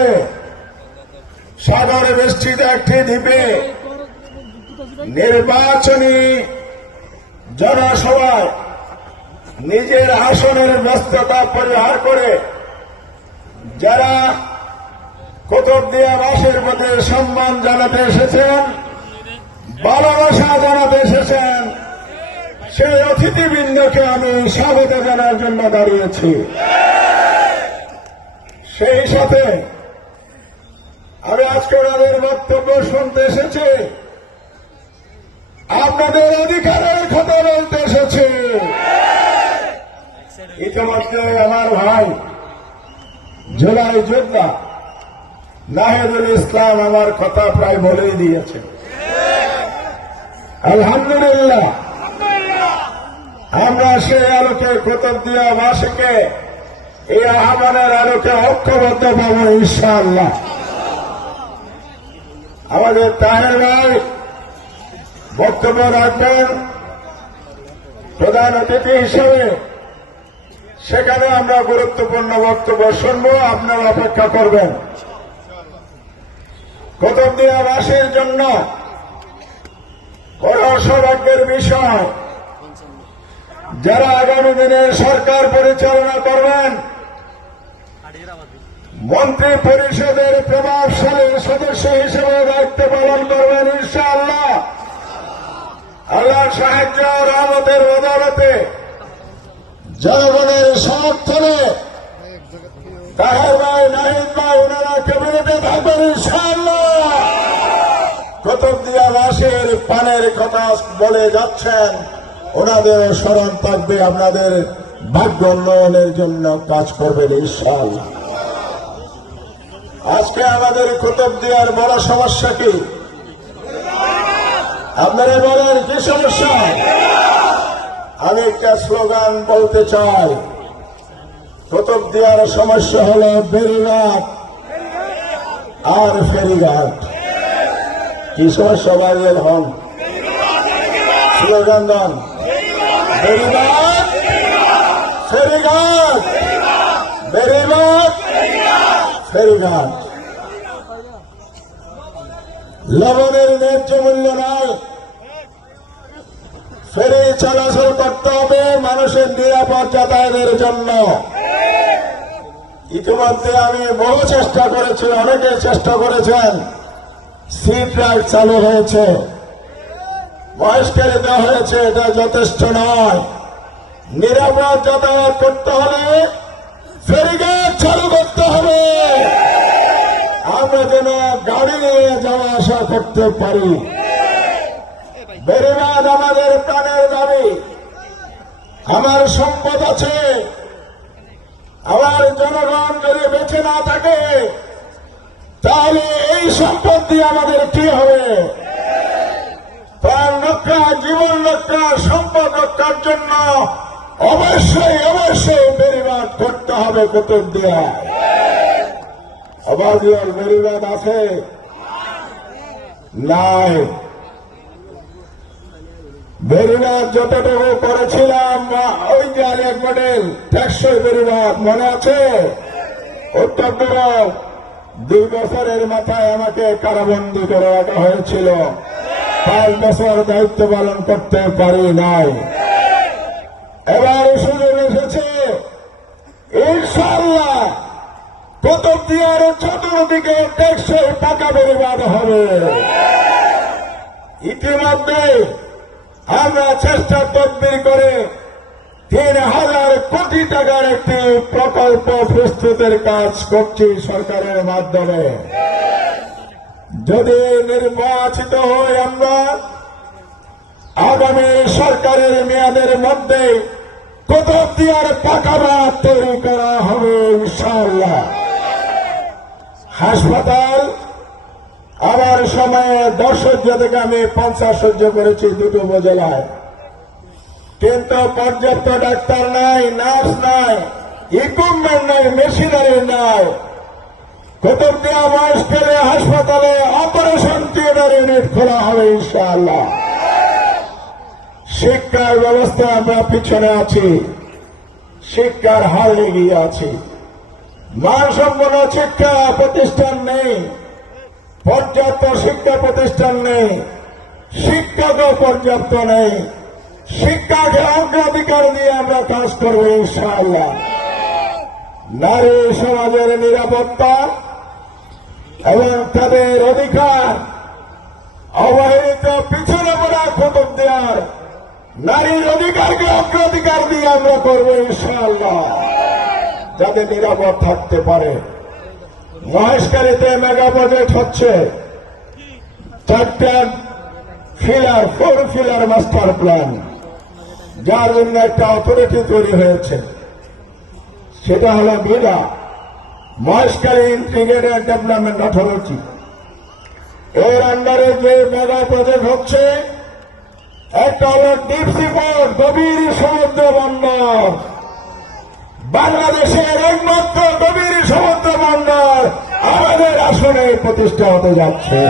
করে সাগরে বেষ্টিত একটি দ্বীপে নির্বাচনী জনসভায় নিজের আসনের ব্যস্ততা পরিহার করে যারা কুতুবদিয়া বাসের প্রতি সম্মান জানাতে এসেছেন, ভালোবাসা জানাতে এসেছেন, সেই অতিথিবৃন্দকে আমি স্বাগত জানার জন্য দাঁড়িয়েছি। সেই সাথে আমি আজকে ওনাদের বক্তব্য শুনতে এসেছি, আপনাদের অধিকারের কথা বলতে এসেছি। ইতিমধ্যে আমার ভাই জুলাই যোদ্ধা নাহিদুল ইসলাম আমার কথা প্রায় বলেই দিয়েছে। আলহামদুলিল্লাহ, আমরা সেই আলোকে কুতুবদিয়া বাসীকে এই আহ্বানের আলোকে ঐক্যবদ্ধ পাব ইনশাআল্লাহ। আমাদের তাহের ভাই বক্তব্য রাখবেন প্রধান অতিথি হিসেবে, সেখানে আমরা গুরুত্বপূর্ণ বক্তব্য শুনব, আপনারা অপেক্ষা করবেন। কুতুবদিয়াবাসীর জন্য বড় সৌভাগ্যের বিষয়, যারা আগামী দিনে সরকার পরিচালনা করবেন, মন্ত্রী পরিষদের প্রভাবশালী সদস্য হিসেবে দায়িত্ব পালন করবেন ইনশাআল্লাহ। আল্লাহর সাহায্য রহমতের বদৌলতে জনগণের সমর্থনে তাহের ভাই, নাহিদ ভাই ওনারা ক্যাবিনেটে থাকবেন ইনশাআল্লাহ। কুতুবদিয়াবাসীর পানের কথা বলে যাচ্ছেন, ওনাদের স্মরণ থাকবে, আপনাদের ভাগ্য উন্নয়নের জন্য কাজ করবেন ইনশাআল্লাহ। আজকে আমাদের কুতুবদিয়ার বড় সমস্যা কি? আপনারা বলেন কি সমস্যা? আমি একটা স্লোগান বলতে চাই, কুতুবদিয়ার সমস্যা হল বেড়িঘাট আর ফেরিঘাট। কি সমস্যা? বাইরের হন স্লোগান দেন, বেড়িঘাট ফেরিঘাট, বেড়িঘাট ফেরিঘাট। লবণের ন্যায্য মূল্য নাই, ফেরি চলাচল করতে হবে মানুষের নিরাপদ যাতায়াতের জন্য। ইতিমধ্যে আমি বহু চেষ্টা করেছি, অনেকে চেষ্টা করেছেন, সি ট্রাক চালু হয়েছে, বয়স্কারি দেওয়া হয়েছে, এটা যথেষ্ট নয়। নিরাপদ যাতায়াত করতে হলে ফেরিঘাট চালু করতে হবে, আমরা যেন গাড়ি নিয়ে যাওয়া আসা করতে পারি। বেড়িবাঁধ আমাদের প্রাণের দাবি। আমার সম্পদ আছে, আমার জনগণ যদি বেঁচে না থাকে তাহলে এই সম্পদ দিয়ে আমাদের কি হবে? প্রাণ রক্ষা, জীবন রক্ষা, সম্পদ রক্ষার জন্য অবশ্যই অবশ্যই বেড়িবাঁধ করতে হবে কুতুবদিয়া। অবাধিয়ার বেড়িবাঁধ আছে নাই? বেড়িবাঁধ যতটুকু করেছিলাম, ওই যে আরেক মডেল টেকসই বেড়িবাঁধ মনে আছে? উত্তর 2 বছরের মাথায় আমাকে কারাবন্দী করে রাখা হয়েছিল, 5 বছর দায়িত্ব পালন করতে পারি নাই। এবার সুযোগ এসেছে, ইনশাআল্লাহ কুতুবদিয়ার চতুর্দিকে টেকসই পাকা বেড়িবাঁধ হবে। ইতিমধ্যে আমরা চেষ্টা তদবির করে 3000 কোটি টাকার একটি প্রকল্প প্রস্তুতের কাজ করছি সরকারের মাধ্যমে। যদি নির্বাচিত হই আমরা, আগামী সরকারের মেয়াদের মধ্যে কুতুবদিয়ার পাকা বাঁধ তৈরি করা হবে ইনশাআল্লাহ। হাসপাতাল আমার সময়ে 10 শয্য থেকে আমি 50 শয্য করেছি 2টো উপজেলায়, কিন্তু পর্যাপ্ত ডাক্তার নাই, নার্স নাই, ইকুইপমেন্ট নাই, মেশিনারি নাই। কুতুবদিয়া বয়স্কের হাসপাতালে অপারেশন থিয়েটার ইউনিট খোলা হবে ইনশাআল্লাহ। শিক্ষার ব্যবস্থা আমরা পিছনে আছি, শিক্ষার হার এগিয়ে আছি। মানসম্পন্ন শিক্ষা প্রতিষ্ঠান শিক্ষা প্রতিষ্ঠান নেই, শিক্ষকও পর্যাপ্ত নেই। শিক্ষাকে অগ্রাধিকার দিয়ে আমরা কাজ করবো ইনশাআল্লাহ। নারী সমাজের নিরাপত্তা এবং তাদের অধিকার অবহেলিত পিছনে পড়া কুতুবদিয়ার নারীর অধিকারকে অগ্রাধিকার দিয়ে আমরা করবো ইনশাআল্লাহ, যাতে নিরাপদ থাকতে পারে। মহেশখালীতে মেগা প্রজেক্ট হচ্ছে, 4টা ফিলার, 4 ফিলার মাস্টার প্ল্যান, যার জন্য একটা অথরিটি তৈরি হয়েছে, সেটা হলো BIDA, Maheshkhali integrated development authority. এর আন্ডারে যে মেগা প্রজেক্ট হচ্ছে, একটা হলো ডিপ সি পোর্ট, গভীর সমুদ্র বন্দর, বাংলাদেশের একমাত্র গভীর সমুদ্র বন্দর আমাদের আসনে প্রতিষ্ঠা হতে যাচ্ছে।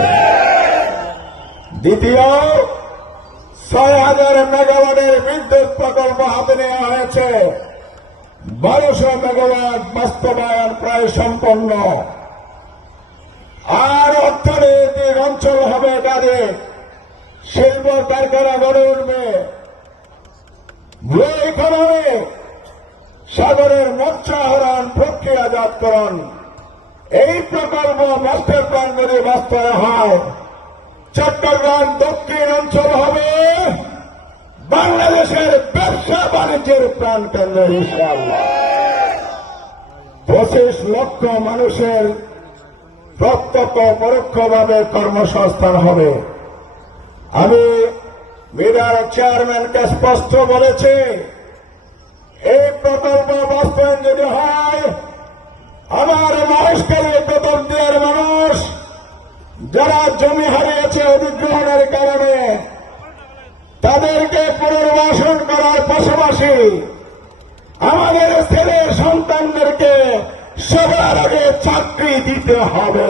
দ্বিতীয়, 6,000 মেগাওয়াটের বিদ্যুৎ প্রকল্প হাতে নেওয়া হয়েছে, 1200 মেগাওয়াট বাস্তবায়ন প্রায় সম্পন্ন। আর অর্থনৈতিক অঞ্চল হবে তাদের, শিল্প কারখানা গড়ে উঠবে, ব্লু ইকোনমি, সাগরের মৎস্য আহরণ, প্রক্রিয়াজাতকরণ। এই প্রকল্প মাস্টার প্ল্যান যদি বাস্তবায়ন হয়, চট্টগ্রাম দক্ষিণ অঞ্চল হবে বাংলাদেশের ব্যবসা বাণিজ্যের প্রাণকেন্দ্র ইনশাআল্লাহ। 25 লক্ষ মানুষের প্রত্যক্ষ পরোক্ষভাবে কর্মসংস্থান হবে। আমি বিডার চেয়ারম্যানকে স্পষ্ট বলেছি, এই প্রকল্প বাস্তবায়ন যদি হয়, আমার মহেশখালী কুতুবদিয়ার মানুষ যারা জমি হারিয়েছে অধিগ্রহণের কারণে, তাদেরকে পুনর্বাসন করার পাশাপাশি আমাদের ছেলে সন্তানদেরকে সবার আগে চাকরি দিতে হবে।